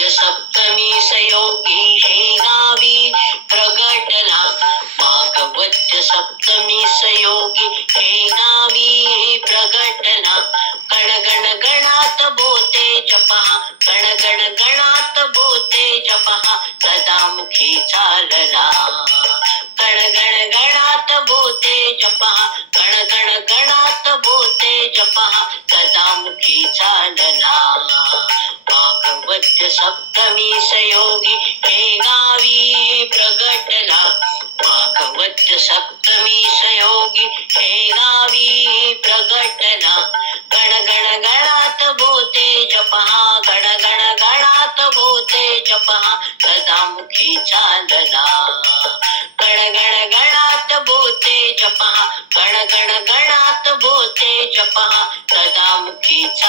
भागवत सप्तमी सप्तमी सयोगी हे गावी प्रगटला. भागवत सप्तमी सयोगी हे गावी प्रगटला. गण गण गणात भूते जपहा गण गण गणात भूते जपहा सदामुखी चालला गण गण गणात भूते जपहा गण गण गणात भूते जपहा सदामुखी चालला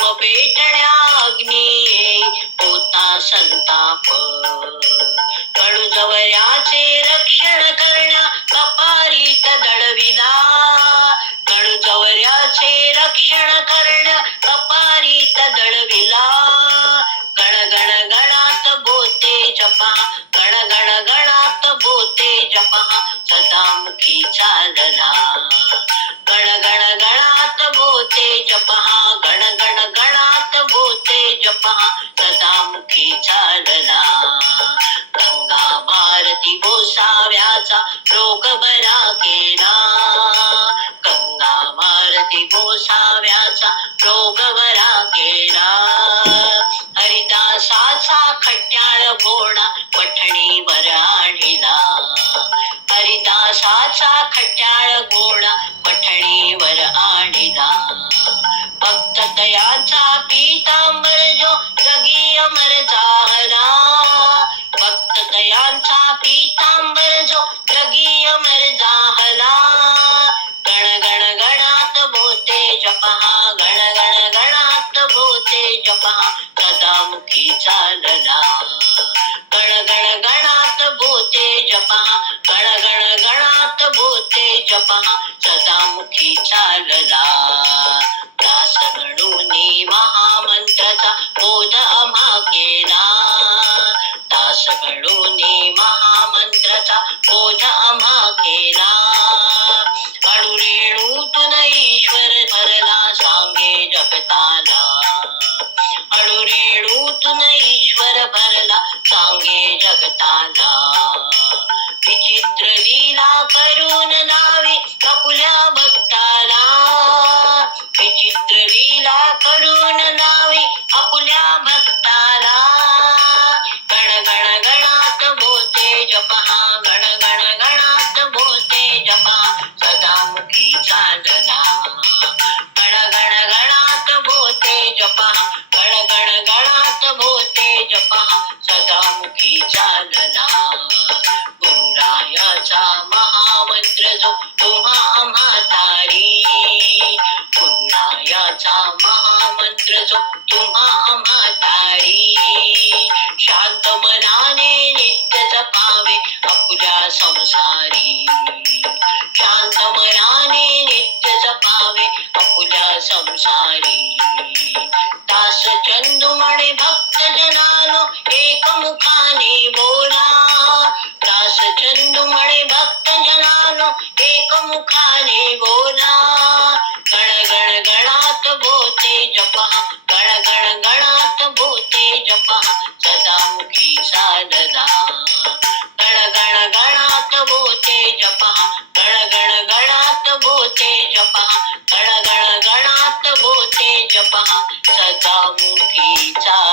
चिलिम पेटण्या अग्निये होता संताप. कणुजवयाचे रक्षण करण्या कपारीत दळविला कणुजवऱ्याचे रक्षण करण्या कपारीत दळविला गण गण गणात भूते जपा गण गण गणात भूते जपा सदामुखी भारती गोसाव्याचा रोग केला हरिदासाचा खट्याळ घोडा पठणीवर आणला. हरिदासाचा खट्याळ घोडा पठणीवर आणला. भक्त दयाचा पिता भूते जपहा सदामुखी चालला. गण गण गणात भूते जपा. गण गण गणात भूते जपहा सदामुखी चालला. दास गणुनी महामंत्राचा बोध आम्हा केला. दास गणुनी महामंत्राचा बोध आम्हा केला. अणुरेणूतून ईश्वर भरला सांगे जगताला सदामुखी गण गण गणात गण गण गणात सदामुखी गुरुरायाचा महामंत्र जो तुम्हा आम्हा तारी. गुरुरायाचा महामंत्र जो तुम्हा शांत मनाने नित्य जपावे. आपुल्या संसारी. दास चंदू म्हणे भक्त जनानो एकमुखाने बोला. दास चंदू म्हणे भक्त जनानो एकमुखाने बोला. गण गण गणात भूते जपहा गण गण गणात भूते जपा सदा मुखी चा